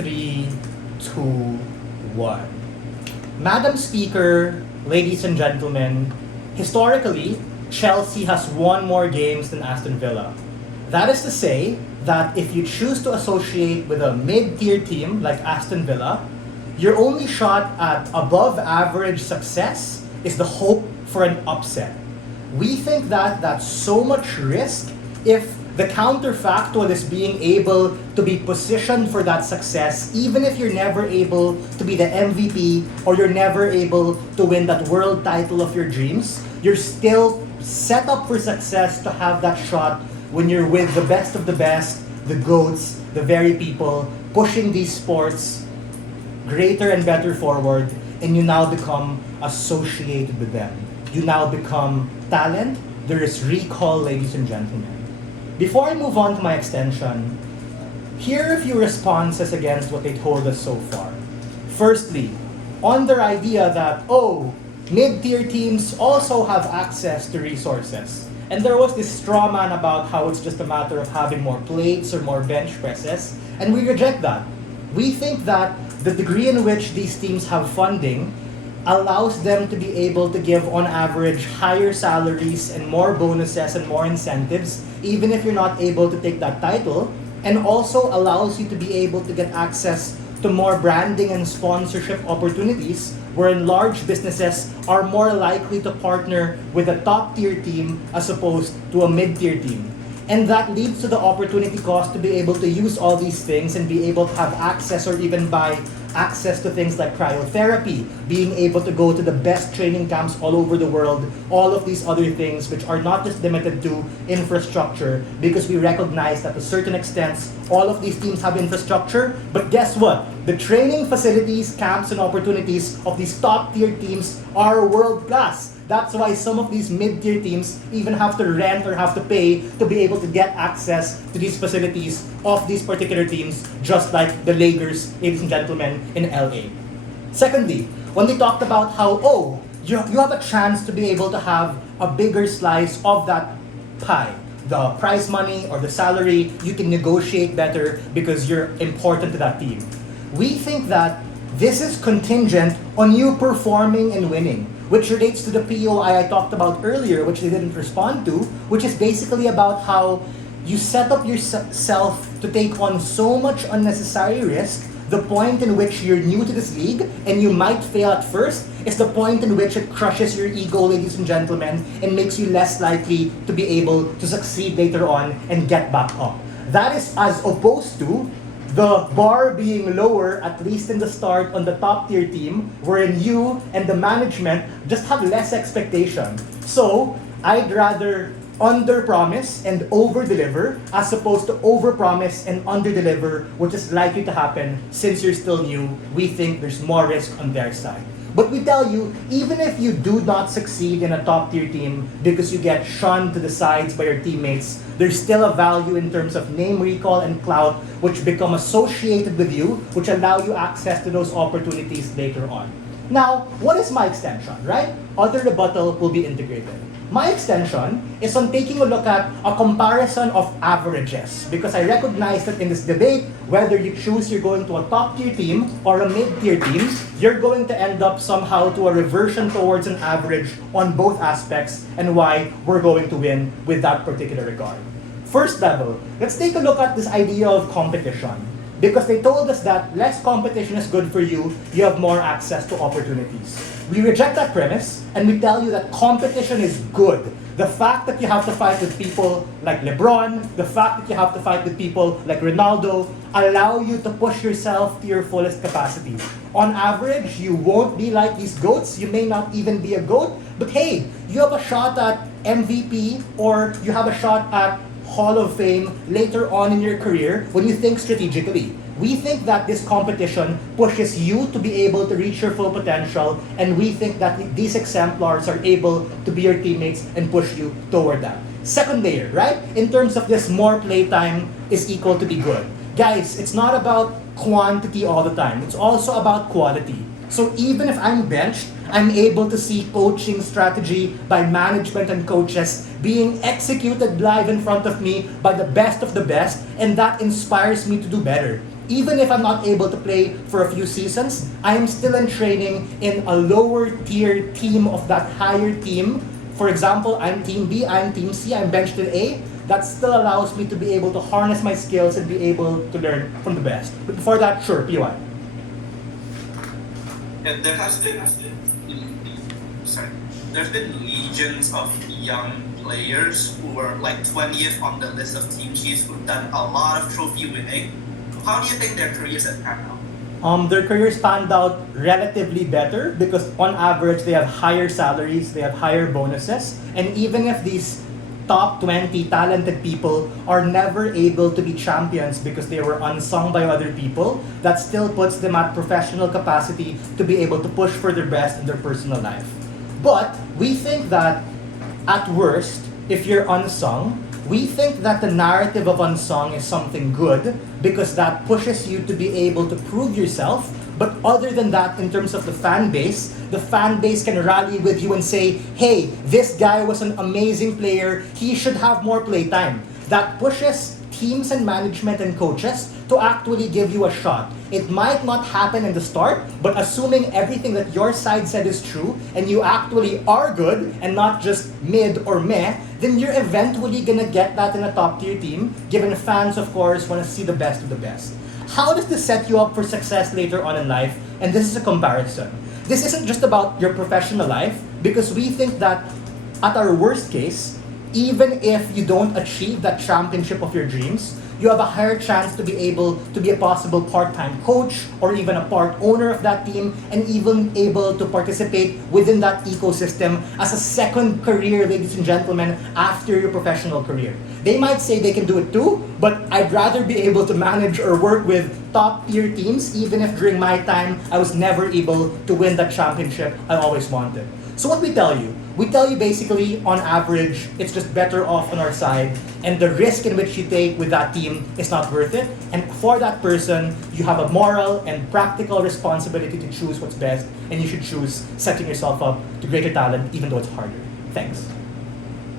3, 2, 1. Madam Speaker, ladies and gentlemen, historically, Chelsea has won more games than Aston Villa. That is to say that if you choose to associate with a mid-tier team like Aston Villa, your only shot at above average success is the hope for an upset. We think that that's so much risk if the counterfactual is being able to be positioned for that success, even if you're never able to be the MVP or you're never able to win that world title of your dreams, you're still set up for success to have that shot when you're with the best of the best, the GOATs, the very people pushing these sports greater and better forward, and you now become associated with them. You now become talent. There is recall, ladies and gentlemen. Before I move on to my extension, here are a few responses against what they told us so far. Firstly, on their idea that, mid-tier teams also have access to resources. And there was this straw man about how it's just a matter of having more plates or more bench presses, and we reject that. We think that the degree in which these teams have funding allows them to be able to give, on average, higher salaries and more bonuses and more incentives, even if you're not able to take that title, and also allows you to be able to get access to more branding and sponsorship opportunities, wherein large businesses are more likely to partner with a top-tier team as opposed to a mid-tier team. And that leads to the opportunity cost to be able to use all these things and be able to have access or even buy access to things like cryotherapy, being able to go to the best training camps all over the world, all of these other things which are not just limited to infrastructure, because we recognize that to certain extents, all of these teams have infrastructure, but guess what? The training facilities, camps, and opportunities of these top-tier teams are world-class. That's why some of these mid-tier teams even have to rent or have to pay to be able to get access to these facilities of these particular teams, just like the Lakers, ladies and gentlemen, in LA. Secondly, when they talked about how, you have a chance to be able to have a bigger slice of that pie, the prize money or the salary, you can negotiate better because you're important to that team. We think that this is contingent on you performing and winning, which relates to the POI I talked about earlier, which they didn't respond to, which is basically about how you set up yourself to take on so much unnecessary risk. The point in which you're new to this league and you might fail at first is the point in which it crushes your ego, ladies and gentlemen, and makes you less likely to be able to succeed later on and get back up. That is as opposed to the bar being lower, at least in the start, on the top-tier team, wherein you and the management just have less expectation. So, I'd rather under-promise and over-deliver as opposed to over-promise and under-deliver, which is likely to happen since you're still new. We think there's more risk on their side. But we tell you, even if you do not succeed in a top-tier team because you get shunned to the sides by your teammates, there's still a value in terms of name recall and clout which become associated with you, which allow you access to those opportunities later on. Now, what is my extension, right? Other rebuttal will be integrated. My extension is on taking a look at a comparison of averages, because I recognize that in this debate, whether you choose you're going to a top-tier team or a mid-tier team, you're going to end up somehow to a reversion towards an average on both aspects, and why we're going to win with that particular regard. First level, let's take a look at this idea of competition. Because they told us that less competition is good for you, you have more access to opportunities. We reject that premise, and we tell you that competition is good. The fact that you have to fight with people like LeBron, the fact that you have to fight with people like Ronaldo, allow you to push yourself to your fullest capacity. On average, you won't be like these GOATs, you may not even be a GOAT, but hey, you have a shot at MVP, or you have a shot at Hall of Fame later on in your career when you think strategically. We think that this competition pushes you to be able to reach your full potential, and we think that these exemplars are able to be your teammates and push you toward that. Second layer, right? In terms of this, more playtime is equal to be good. Guys, it's not about quantity all the time. It's also about quality. So even if I'm benched, I'm able to see coaching strategy by management and coaches being executed live in front of me by the best of the best, and that inspires me to do better. Even if I'm not able to play for a few seasons, I am still in training in a lower tier team of that higher team. For example, I'm Team B, I'm Team C, I'm benched in A. That still allows me to be able to harness my skills and be able to learn from the best. But before that, sure, PY. And there's been legions of young players who were like 20th on the list of team sheets who've done a lot of trophy winning. How do you think their careers have panned out? Their careers panned out relatively better because on average they have higher salaries, they have higher bonuses, and even if these top 20 talented people are never able to be champions because they were unsung by other people, that still puts them at professional capacity to be able to push for their best in their personal life. But we think that at worst, if you're unsung, we think that the narrative of unsung is something good because that pushes you to be able to prove yourself. But other than that, in terms of the fan base can rally with you and say, hey, this guy was an amazing player, he should have more playtime. That pushes teams and management and coaches to actually give you a shot. It might not happen in the start, but assuming everything that your side said is true and you actually are good and not just mid or meh, then you're eventually gonna get that in a top tier team, given fans, of course, want to see the best of the best. How does this set you up for success later on in life? And this is a comparison. This isn't just about your professional life, because we think that at our worst case, even if you don't achieve that championship of your dreams, you have a higher chance to be able to be a possible part-time coach or even a part owner of that team and even able to participate within that ecosystem as a second career, ladies and gentlemen, after your professional career. They might say they can do it too, but I'd rather be able to manage or work with top-tier teams even if during my time I was never able to win that championship I always wanted. So what we tell you basically, on average, it's just better off on our side, and the risk in which you take with that team is not worth it. And for that person, you have a moral and practical responsibility to choose what's best, and you should choose setting yourself up to greater talent, even though it's harder. Thanks.